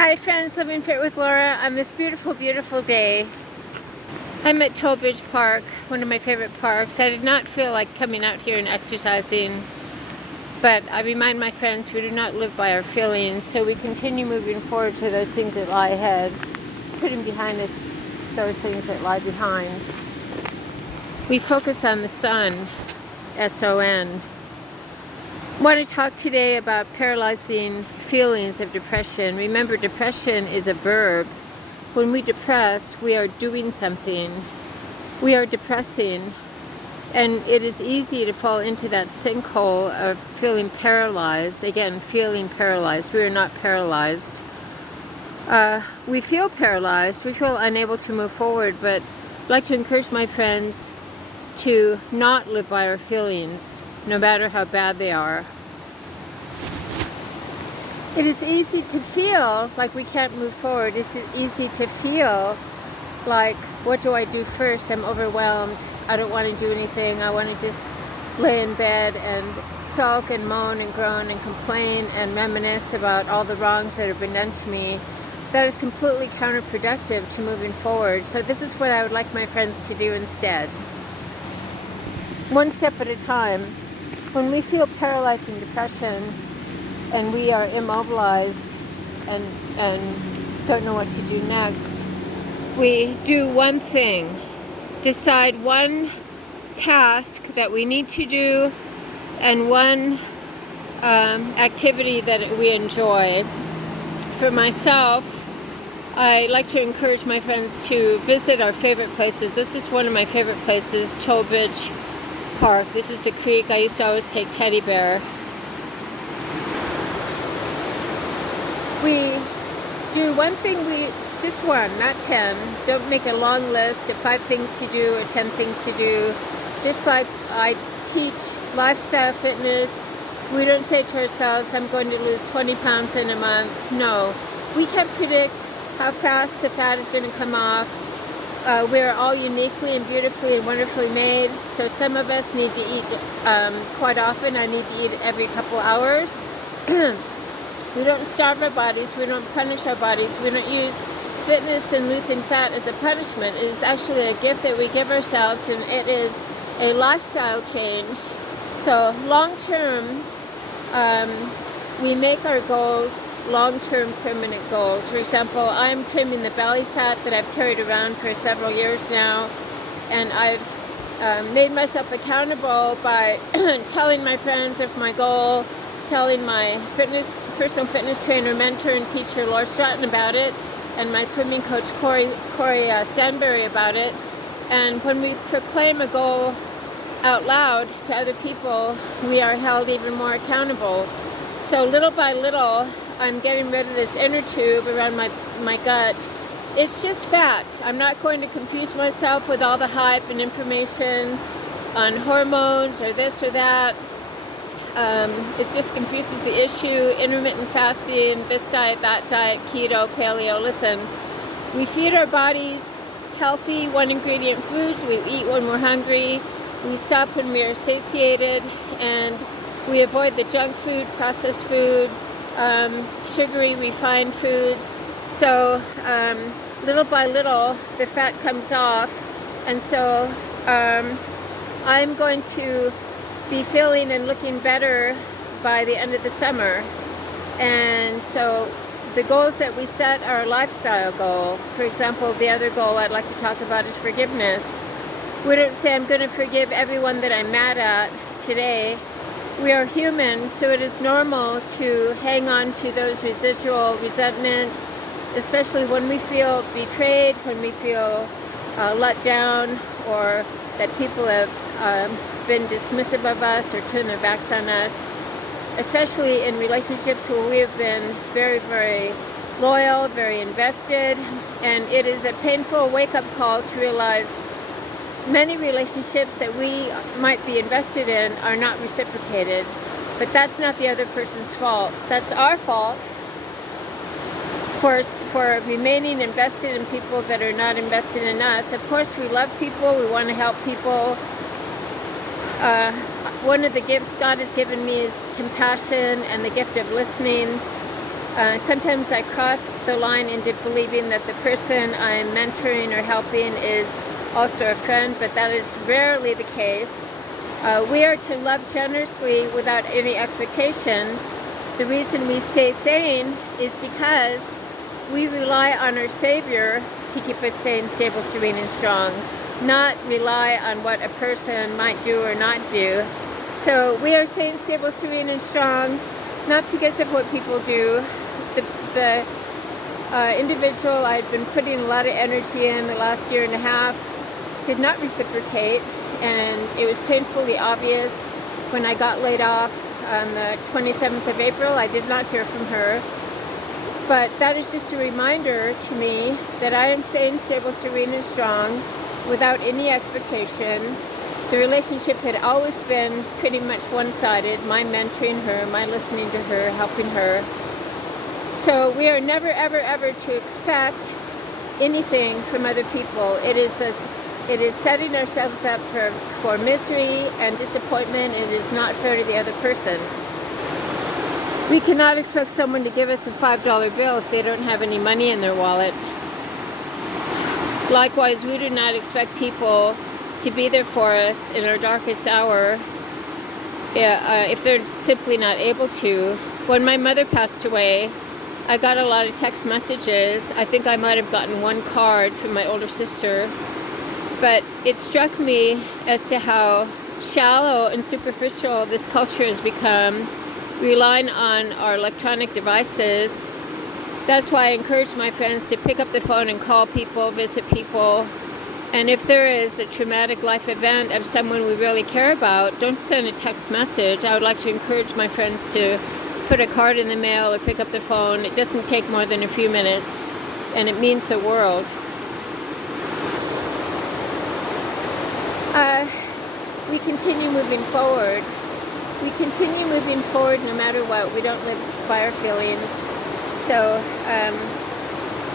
Hi friends, Living Fit with Laura on this beautiful, beautiful day. I'm at Tollbridge Park, one of my favorite parks. I did not feel like coming out here and exercising, but I remind my friends we do not live by our feelings, so we continue moving forward to those things that lie ahead, putting behind us those things that lie behind. We focus on the sun, S-O-N. I want to talk today about paralyzing feelings of depression. Remember, depression is a verb. When we depress, we are doing something. We are depressing. And it is easy to fall into that sinkhole of feeling paralyzed. Again, feeling paralyzed. We are not paralyzed. We feel paralyzed. We feel unable to move forward. But I'd like to encourage my friends to not live by our feelings, no matter how bad they are. It is easy to feel like we can't move forward. It's easy to feel like, what do I do first? I'm overwhelmed. I don't want to do anything. I want to just lay in bed and sulk and moan and groan and complain and reminisce about all the wrongs that have been done to me. That is completely counterproductive to moving forward. So this is what I would like my friends to do instead. One step at a time. When we feel paralyzing depression and we are immobilized and don't know what to do next, we do one thing. Decide one task that we need to do and one activity that we enjoy. For myself, I like to encourage my friends to visit our favorite places. This is one of my favorite places, Tollbridge Park. This is the creek. I used to always take Teddy Bear. We do one thing, just one, not 10. Don't make a long list of 5 things to do or 10 things to do. Just like I teach lifestyle fitness, we don't say to ourselves, I'm going to lose 20 pounds in a month. No, we can't predict how fast the fat is going to come off. We're all uniquely and beautifully and wonderfully made. So some of us need to eat quite often. I need to eat every couple hours. We don't starve our bodies. We don't punish our bodies. We don't use fitness and losing fat as a punishment. It is actually a gift that we give ourselves, and it is a lifestyle change. So long term, we make our goals long-term permanent goals. For example, I'm trimming the belly fat that I've carried around for several years now, and I've made myself accountable by telling my friends of my goal, telling my personal fitness trainer, mentor, and teacher Laura Stratton about it, and my swimming coach Corey Stanberry about it. And when we proclaim a goal out loud to other people, we are held even more accountable. So little by little, I'm getting rid of this inner tube around my gut. It's just fat. I'm not going to confuse myself with all the hype and information on hormones or this or that. It just confuses the issue. Intermittent fasting, this diet, that diet, keto, paleo. Listen, we feed our bodies healthy, one-ingredient foods. We eat when we're hungry. We stop when we are satiated, and we avoid the junk food, processed food, sugary, refined foods. So little by little, the fat comes off, and so I'm going to be feeling and looking better by the end of the summer. And so the goals that we set are a lifestyle goal. For example, the other goal I'd like to talk about is forgiveness. We don't say I'm going to forgive everyone that I'm mad at today. We are human, so it is normal to hang on to those residual resentments, especially when we feel betrayed, when we feel let down, or that people have been dismissive of us or turned their backs on us, especially in relationships where we have been very, very loyal, very invested. And it is a painful wake-up call to realize many relationships that we might be invested in are not reciprocated. But that's not the other person's fault. That's our fault for remaining invested in people that are not invested in us. Of course, we love people. We want to help people. One of the gifts God has given me is compassion and the gift of listening. Sometimes I cross the line into believing that the person I'm mentoring or helping is also a friend, but that is rarely the case. We are to love generously without any expectation. The reason we stay sane is because we rely on our Savior to keep us sane, stable, serene, and strong, not rely on what a person might do or not do. So we are sane, stable, serene, and strong, not because of what people do. The individual I'd been putting a lot of energy in the last year and a half did not reciprocate, and it was painfully obvious when I got laid off on the 27th of April. I did not hear from her. But that is just a reminder to me that I am sane, stable, serene, and strong without any expectation. The relationship had always been pretty much one-sided, my mentoring her, my listening to her, helping her. So we are never, ever, ever to expect anything from other people. It is setting ourselves up for misery and disappointment, and it is not fair to the other person. We cannot expect someone to give us a $5 bill if they don't have any money in their wallet. Likewise, we do not expect people to be there for us in our darkest hour if they're simply not able to. When my mother passed away, I got a lot of text messages. I think I might have gotten one card from my older sister. But it struck me as to how shallow and superficial this culture has become, relying on our electronic devices. That's why I encourage my friends to pick up the phone and call people, visit people. And if there is a traumatic life event of someone we really care about, don't send a text message. I would like to encourage my friends to put a card in the mail or pick up the phone. It doesn't take more than a few minutes, and it means the world. We continue moving forward. We continue moving forward no matter what. We don't live by our feelings. So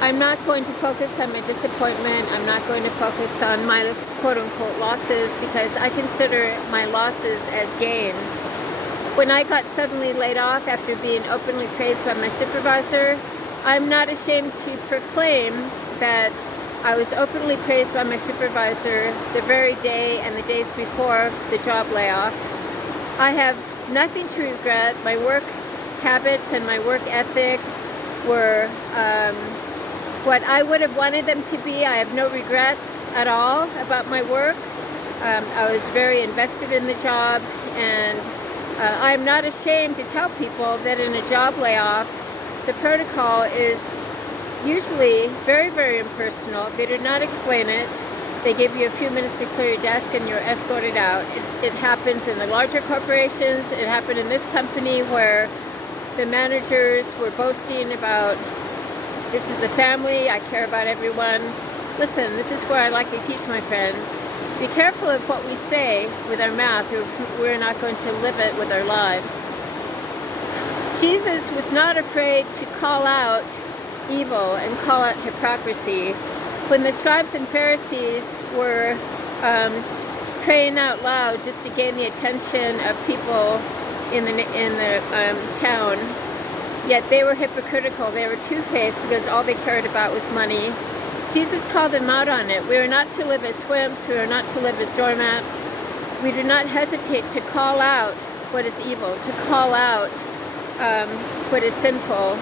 I'm not going to focus on my disappointment. I'm not going to focus on my quote-unquote losses, because I consider my losses as gain. When I got suddenly laid off after being openly praised by my supervisor, I'm not ashamed to proclaim that I was openly praised by my supervisor the very day and the days before the job layoff. I have nothing to regret. My work habits and my work ethic were what I would have wanted them to be. I have no regrets at all about my work. I was very invested in the job, and I'm not ashamed to tell people that in a job layoff, the protocol is usually very, very impersonal. They do not explain it. They give you a few minutes to clear your desk and you're escorted out. It happens in the larger corporations. It happened in this company where the managers were boasting about, this is a family, I care about everyone. Listen, this is where I like to teach my friends. Be careful of what we say with our mouth if we're not going to live it with our lives. Jesus was not afraid to call out evil and call out hypocrisy. When the scribes and Pharisees were praying out loud just to gain the attention of people in the town, yet they were hypocritical. They were two-faced because all they cared about was money. Jesus called them out on it. We are not to live as wimps. We are not to live as doormats. We do not hesitate to call out what is evil, to call out what is sinful.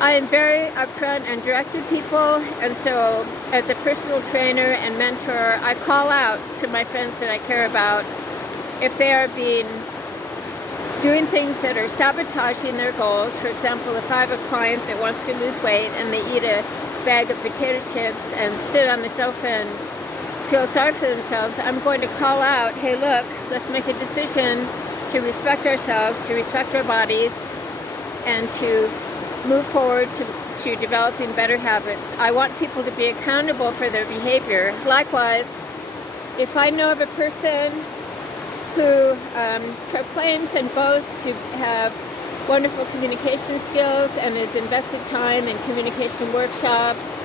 I am very upfront and direct with people, and so as a personal trainer and mentor, I call out to my friends that I care about if they are doing things that are sabotaging their goals. For example, if I have a client that wants to lose weight and they eat a bag of potato chips and sit on the sofa and feel sorry for themselves, I'm going to call out, hey look, let's make a decision to respect ourselves, to respect our bodies, and to move forward to developing better habits. I want people to be accountable for their behavior. Likewise, if I know of a person who proclaims and boasts to have wonderful communication skills and has invested time in communication workshops,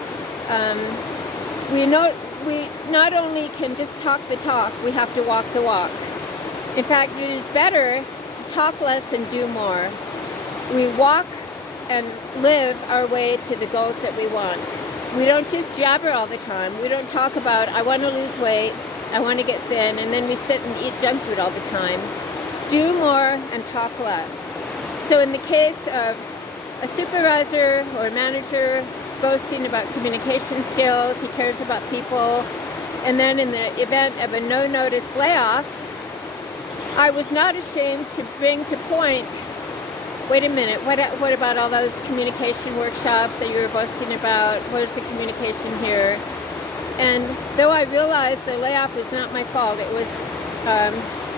we not only can just talk the talk, we have to walk the walk. In fact, it is better to talk less and do more. We walk and live our way to the goals that we want. We don't just jabber all the time. We don't talk about, I want to lose weight, I want to get thin, and then we sit and eat junk food all the time. Do more and talk less. So in the case of a supervisor or a manager boasting about communication skills, he cares about people, and then in the event of a no-notice layoff, I was not ashamed to bring to point, wait a minute, what about all those communication workshops that you were boasting about? Where's the communication here? And though I realized the layoff was not my fault, it was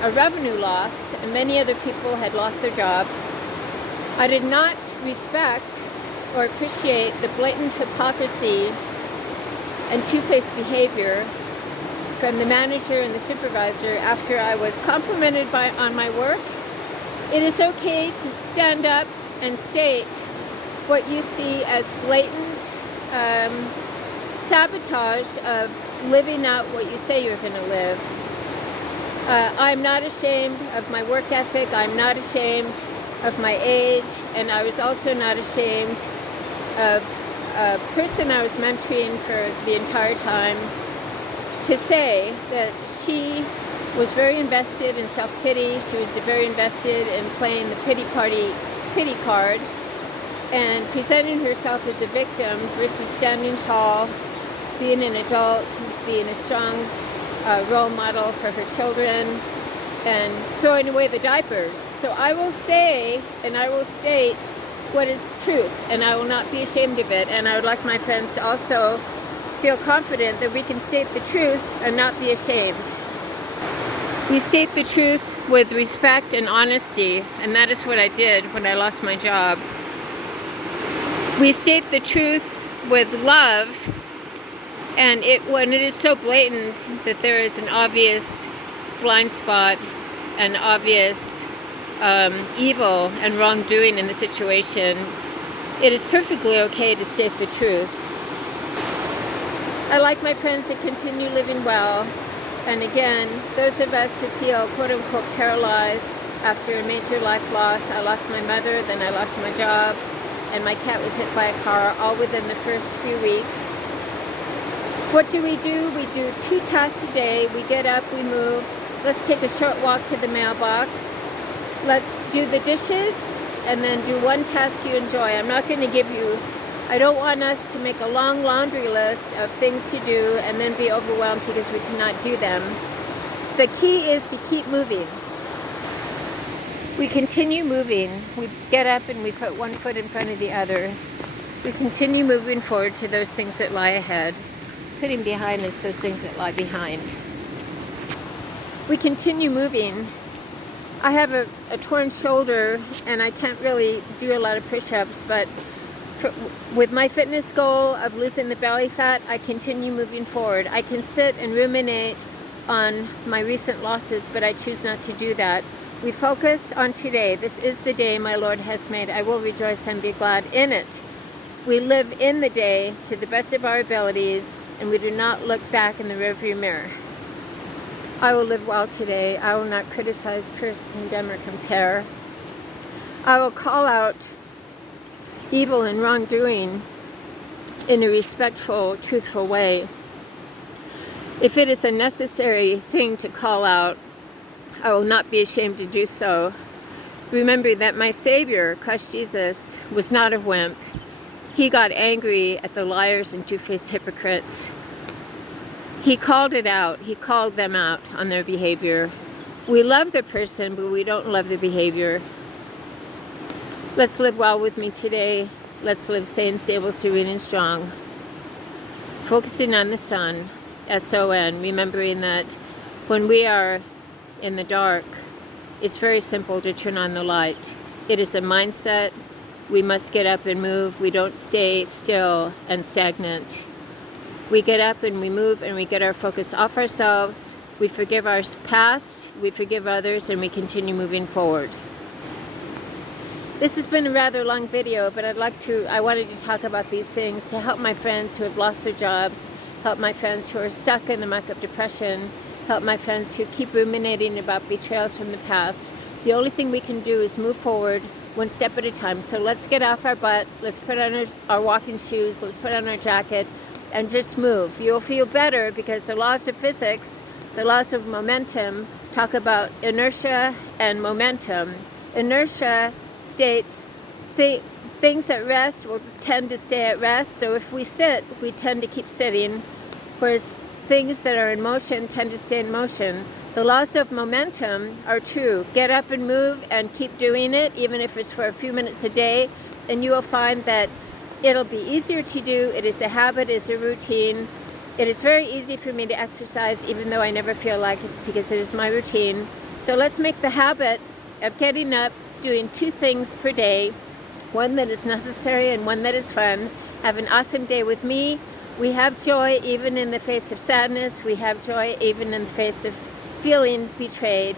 a revenue loss, and many other people had lost their jobs, I did not respect or appreciate the blatant hypocrisy and two-faced behavior from the manager and the supervisor after I was complimented on my work. It is okay to stand up and state what you see as blatant sabotage of living out what you say you're going to live. I'm not ashamed of my work ethic. I'm not ashamed of my age, and I was also not ashamed of a person I was mentoring for the entire time to say that she was very invested in self-pity. She was very invested in playing the pity card and presenting herself as a victim versus standing tall, being an adult, being a strong role model for her children, and throwing away the diapers. So I will say and I will state what is the truth, and I will not be ashamed of it. And I would like my friends to also feel confident that we can state the truth and not be ashamed. We state the truth with respect and honesty, and that is what I did when I lost my job. We state the truth with love, and when it is so blatant that there is an obvious blind spot, an obvious evil and wrongdoing in the situation, it is perfectly okay to state the truth. I like my friends to continue living well. And again, those of us who feel quote-unquote paralyzed after a major life loss, I lost my mother, then I lost my job, and my cat was hit by a car, all within the first few weeks. What do? We do 2 tasks a day. We get up, we move. Let's take a short walk to the mailbox. Let's do the dishes, and then do 1 task you enjoy. I'm not going to give you, I don't want us to make a long laundry list of things to do and then be overwhelmed because we cannot do them. The key is to keep moving. We continue moving. We get up and we put 1 foot in front of the other. We continue moving forward to those things that lie ahead. Putting behind us those things that lie behind. We continue moving. I have a torn shoulder and I can't really do a lot of push-ups, but with my fitness goal of losing the belly fat, I continue moving forward. I can sit and ruminate on my recent losses, but I choose not to do that. We focus on today. This is the day my Lord has made. I will rejoice and be glad in it. We live in the day to the best of our abilities, and we do not look back in the rearview mirror. I will live well today. I will not criticize, curse, condemn, or compare. I will call out evil and wrongdoing in a respectful, truthful way. If it is a necessary thing to call out, I will not be ashamed to do so. Remember that my Savior, Christ Jesus, was not a wimp. He got angry at the liars and two-faced hypocrites. He called it out. He called them out on their behavior. We love the person, but we don't love the behavior. Let's live well with me today. Let's live sane, stable, serene, and strong. Focusing on the sun, S-O-N, remembering that when we are in the dark, it's very simple to turn on the light. It is a mindset. We must get up and move. We don't stay still and stagnant. We get up and we move and we get our focus off ourselves. We forgive our past, we forgive others, and we continue moving forward. This has been a rather long video, but I wanted to talk about these things to help my friends who have lost their jobs, help my friends who are stuck in the muck of depression, help my friends who keep ruminating about betrayals from the past. The only thing we can do is move forward, one step at a time. So let's get off our butt. Let's put on our walking shoes. Let's put on our jacket and just move. You'll feel better because the laws of physics, the laws of momentum, talk about inertia and momentum. Inertia states things at rest will tend to stay at rest. So if we sit, we tend to keep sitting, whereas things that are in motion tend to stay in motion. The laws of momentum are true. Get up and move and keep doing it, even if it's for a few minutes a day, and you will find that it'll be easier to do. It is a habit, it is a routine. It is very easy for me to exercise, even though I never feel like it, because it is my routine. So let's make the habit of getting up, doing 2 things per day, one that is necessary and one that is fun. Have an awesome day with me. We have joy even in the face of sadness. We have joy even in the face of feeling betrayed.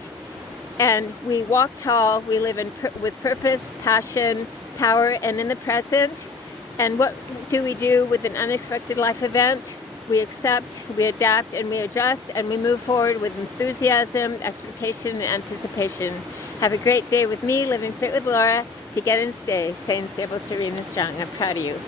And we walk tall. We live with purpose, passion, power, and in the present. And what do we do with an unexpected life event? We accept, we adapt, and we adjust, and we move forward with enthusiasm, expectation, and anticipation. Have a great day with me, Living Fit with Laura, to get and stay sane, stable, serene, and strong. I'm proud of you.